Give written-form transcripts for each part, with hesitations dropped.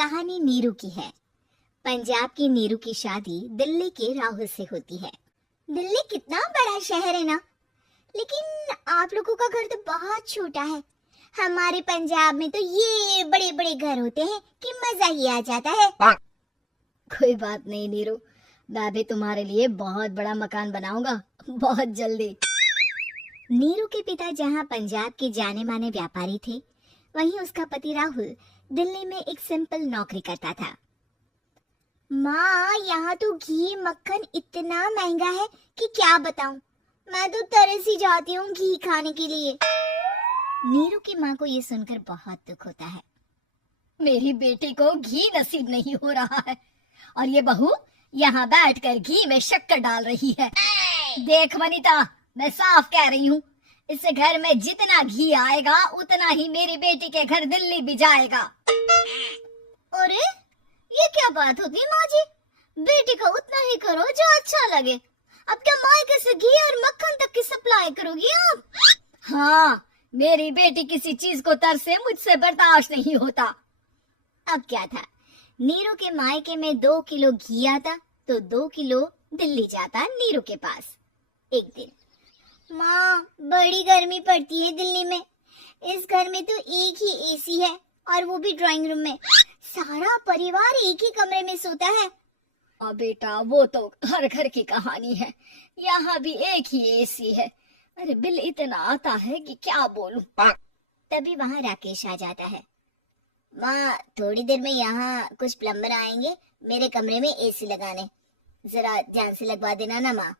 कहानी नीरू की है। पंजाब की नीरू की शादी दिल्ली के राहुल से होती है। दिल्ली कितना बड़ा शहर है ना, लेकिन आप लोगों का घर तो बहुत छोटा है। हमारे पंजाब में तो ये बड़े बड़े घर होते हैं कि मजा ही आ जाता है। कोई बात नहीं नीरू, मैं भी तुम्हारे लिए बहुत बड़ा मकान बनाऊंगा बहुत जल्दी। नीरू के पिता जहाँ पंजाब के जाने माने व्यापारी थे, वहीं उसका पति राहुल दिल्ली में एक सिंपल नौकरी करता था। माँ, यहाँ तो घी मक्खन इतना महंगा है कि क्या बताऊं। मैं तो तरस ही जाती हूँ घी खाने के लिए। नीरू की माँ को ये सुनकर बहुत दुख होता है। मेरी बेटी को घी नसीब नहीं हो रहा है और ये बहू यहाँ बैठकर घी में शक्कर डाल रही है। देख वनीता, मैं साफ कह रही हूँ, इस घर में जितना घी आएगा उतना ही मेरी बेटी के घर दिल्ली भी जाएगा। अरे ये क्या बात होती है माँ जी? बेटी का उतना ही करो जो अच्छा लगे। अब क्या मायके से घी और मक्खन तक की सप्लाई करोगी आप? हाँ, मेरी बेटी किसी चीज को तरसे मुझसे बर्दाश्त नहीं होता। अब क्या था, नीरू के मायके में 2 किलो घी आता तो 2 किलो दिल्ली जाता नीरू के पास। एक दिन, माँ बड़ी गर्मी पड़ती है दिल्ली में। इस घर में तो एक ही एसी है और वो भी ड्राइंग रूम में। सारा परिवार एक ही कमरे में सोता है। अब बेटा, वो तो हर घर की कहानी है, यहाँ भी एक ही एसी है। अरे बिल इतना आता है कि क्या बोलूं। तभी वहाँ राकेश आ जाता है। माँ, थोड़ी देर में यहाँ कुछ प्लम्बर आएंगे मेरे कमरे में एसी लगाने, जरा ध्यान से लगवा देना ना माँ।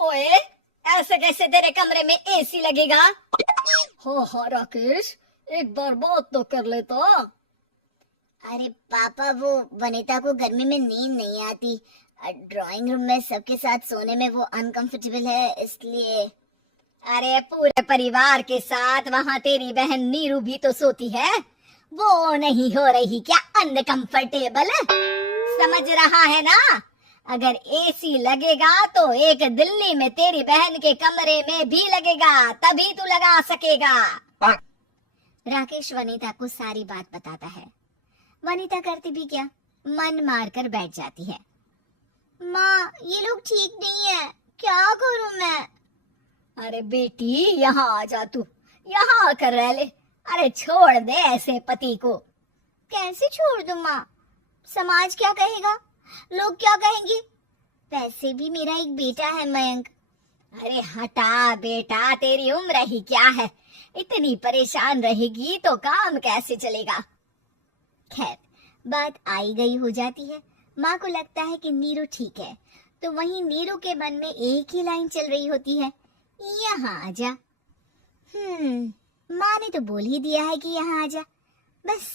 ओए, ऐसे कैसे तेरे कमरे में एसी लगेगा? हो राकेश, एक बार बात तो कर ले तो। अरे पापा, वो वनीता को गर्मी में नींद नहीं आती। ड्राइंग रूम में सबके साथ सोने में वो अनकंफर्टेबल है, इसलिए। अरे पूरे परिवार के साथ वहाँ तेरी बहन नीरू भी तो सोती है, वो नहीं हो रही क्या अनकंफर्टेबल? समझ रहा है ना? अगर एसी लगेगा तो एक दिल्ली में तेरी बहन के कमरे में भी लगेगा, तभी तू लगा सकेगा। राकेश वनीता को सारी बात बताता है। वनीता करती भी क्या, मन मार कर बैठ जाती है। माँ, ये लोग ठीक नहीं है, क्या करूं मैं? अरे बेटी, यहाँ आ जा, तू यहाँ आकर रह ले। अरे छोड़ दे ऐसे पति को। कैसे छोड़ दूं माँ? समाज क्या कहेगा, लोग क्या कहेंगे? वैसे भी मेरा एक बेटा है मयंक। अरे हटा बेटा, तेरी उम्र ही क्या है, इतनी परेशान रहेगी तो काम कैसे चलेगा। खैर, बात आई गई हो जाती है। माँ को लगता है कि नीरू ठीक है, तो वहीं नीरू के मन में एक ही लाइन चल रही होती है, यहाँ आजा। माँ ने तो बोल ही दिया है कि यहाँ आजा। बस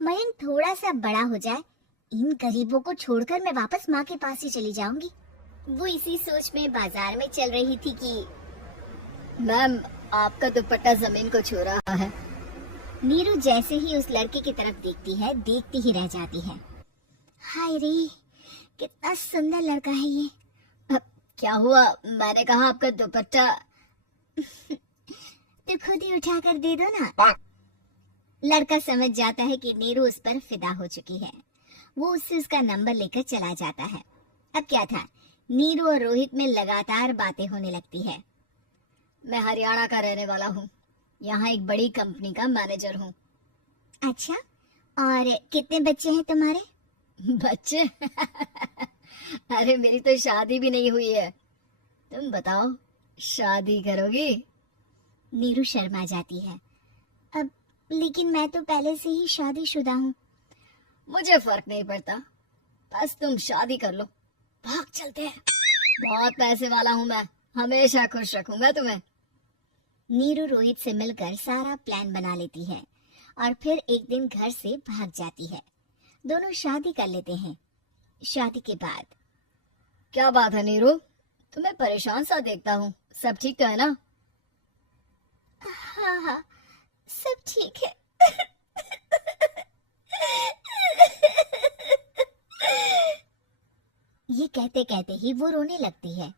मयंक थोड़ा सा बड़ा हो जाए, इन गरीबों को छोड़कर मैं वापस माँ के पास ही चली जाऊंगी। वो इसी सोच में बाजार में चल रही थी कि मैम, आपका दुपट्टा जमीन को छू रहा है। नीरू जैसे ही उस लड़के की तरफ देखती है, देखती ही रह जाती है। हाय रे, कितना सुंदर लड़का है ये। अब क्या हुआ? मैंने कहा आपका दुपट्टा। तो खुद ही उठा कर दे दो ना। लड़का समझ जाता है कि नीरू उस पर फिदा हो चुकी है। वो उससे उसका नंबर लेकर चला जाता है। अब क्या था, नीरू और रोहित में लगातार बातें होने लगती है। मैं हरियाणा का रहने वाला हूँ, यहाँ एक बड़ी कंपनी का मैनेजर हूँ। अच्छा, और कितने बच्चे हैं तुम्हारे? बच्चे? अरे मेरी तो शादी भी नहीं हुई है। तुम बताओ, शादी करोगी? नीरू शर्मा जाती है। अब लेकिन मैं तो पहले से ही शादीशुदा हूँ। मुझे फर्क नहीं पड़ता, बस तुम शादी कर लो, भाग चलते हैं। बहुत पैसे वाला हूँ मैं, हमेशा खुश रखूंगा तुम्हें। नीरू रोहित से मिलकर सारा प्लान बना लेती है और फिर एक दिन घर से भाग जाती है। दोनों शादी कर लेते हैं। शादी के बाद, क्या बात है नीरू, तुम्हें परेशान सा देखता हूँ, सब ठीक तो है ना? हाँ हाँ, सब ठीक है। ये कहते कहते ही वो रोने लगती है।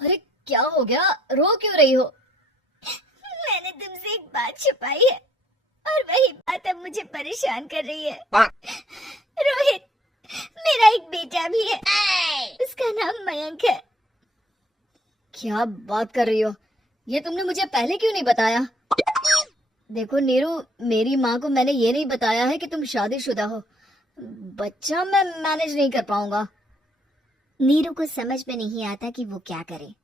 अरे क्या हो गया, रो क्यों रही हो? मैंने तुमसे एक बात छुपाई है और वही बात अब मुझे परेशान कर रही है। रोहित, मेरा एक बेटा भी है, उसका नाम मयंक है। क्या बात कर रही हो? ये तुमने मुझे पहले क्यों नहीं बताया? देखो नीरू, मेरी माँ को मैंने ये नहीं बताया है कि तुम शादीशुदा हो। बच्चा मैं मैनेज नहीं कर पाऊंगा। नीरू को समझ में नहीं आता कि वो क्या करे।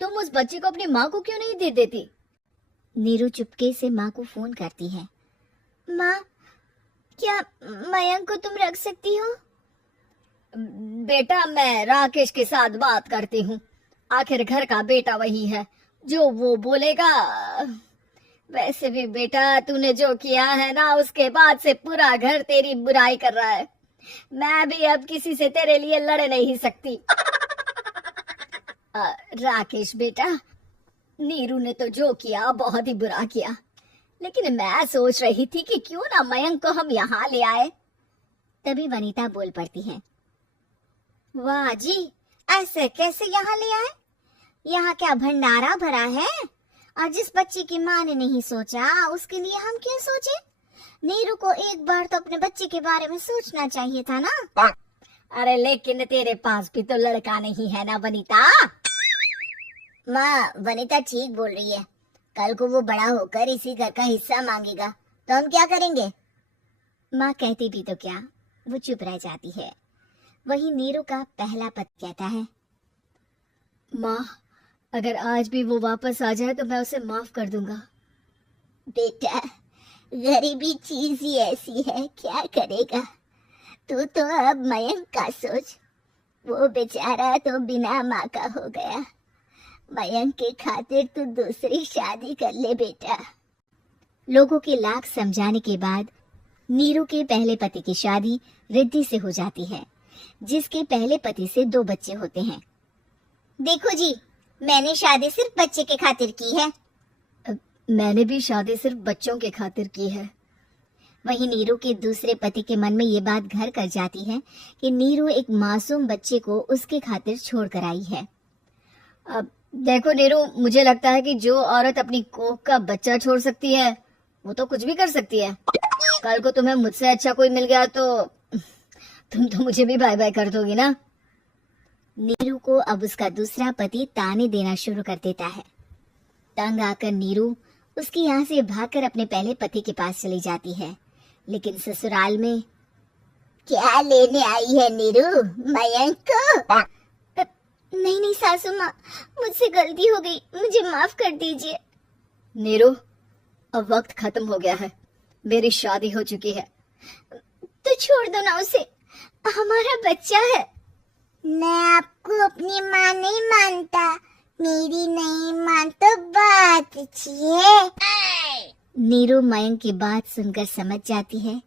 तुम उस बच्चे को अपनी माँ को क्यों नहीं दे देती? नीरू चुपके से माँ को फोन करती है। माँ, क्या मयंक को तुम रख सकती हो? बेटा, मैं राकेश के साथ बात करती हूँ। आखिर घर का बेटा वही है, जो वो बोलेगा। वैसे भी बेटा, तूने जो किया है ना, उसके बाद से पूरा घर तेरी बुराई कर रहा है। मैं भी अब किसी से तेरे लिए लड़ नहीं सकती। राकेश बेटा, नीरू ने तो जो किया बहुत ही बुरा किया, लेकिन मैं सोच रही थी कि क्यों ना मयंक को हम यहाँ ले आए। तभी वनीता बोल पड़ती है। वाह जी, ऐसे कैसे यहाँ ले आए? यहाँ क्या भंडारा भरा है? और जिस बच्चे की माँ ने नहीं सोचा, उसके लिए हम क्यों सोचे? नीरू को एक बार तो अपने बच्चे के बारे में सोचना चाहिए था ना। अरे लेकिन तेरे पास भी तो लड़का नहीं है ना वनीता? माँ, वनीता ठीक बोल रही है। कल को वो बड़ा होकर इसी घर का हिस्सा मांगेगा तो हम क्या करेंगे? माँ कहती भी तो क्या, वो चुप रह जाती है। वही नीरू का पहला पति कहता है। माँ, अगर आज भी वो वापस आ जाए तो मैं उसे माफ कर दूंगा। बेटा, गरीबी चीज ही ऐसी है, क्या करेगा? तू तो अब मयंक का सोच। वो बेचारा तो बिना माँ का हो गया। मयंक के खातिर तू दूसरी शादी कर ले बेटा। लोगों के लाख समझाने के बाद नीरू के पहले पति की शादी रिद्धि से हो जाती है, जिसके पहले पति से 2 बच्चे होते हैं। देखो जी, मैंने शादी सिर्फ बच्चे के खातिर की है। मैंने भी शादी सिर्फ बच्चों के खातिर की है। वहीं नीरू के दूसरे पति के मन में ये बात घर कर जाती है कि नीरू एक मासूम बच्चे को उसके खातिर छोड़ कर आई है। अब देखो नीरू, मुझे लगता है कि जो औरत अपनी कोख का बच्चा छोड़ सकती है, वो तो कुछ भी कर सकती है। कल को तुम्हें मुझसे अच्छा कोई मिल गया तो तुम तो मुझे भी बाय बाय कर दोगी ना। नीरू को अब उसका दूसरा पति ताने देना शुरू कर देता है। तंग आकर नीरू उसके यहाँ से भागकर अपने पहले पति के पास चली जाती है, लेकिन ससुराल में क्या लेने आई है नीरू, मयंक को? नहीं नहीं सासू माँ, मुझसे गलती हो गई, मुझे माफ कर दीजिए। नीरू, अब वक्त खत्म हो गया है, मेरी शादी हो चुकी है। तो छोड़ दो ना उसे, हमारा बच्चा है। मैं आपको अपनी माँ नहीं मानता, मेरी नहीं मान तो बात अच्छी है। नीरू मयंक की बात सुनकर समझ जाती है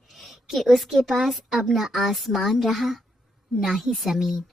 कि उसके पास अब न आसमान रहा, ना ही जमीन।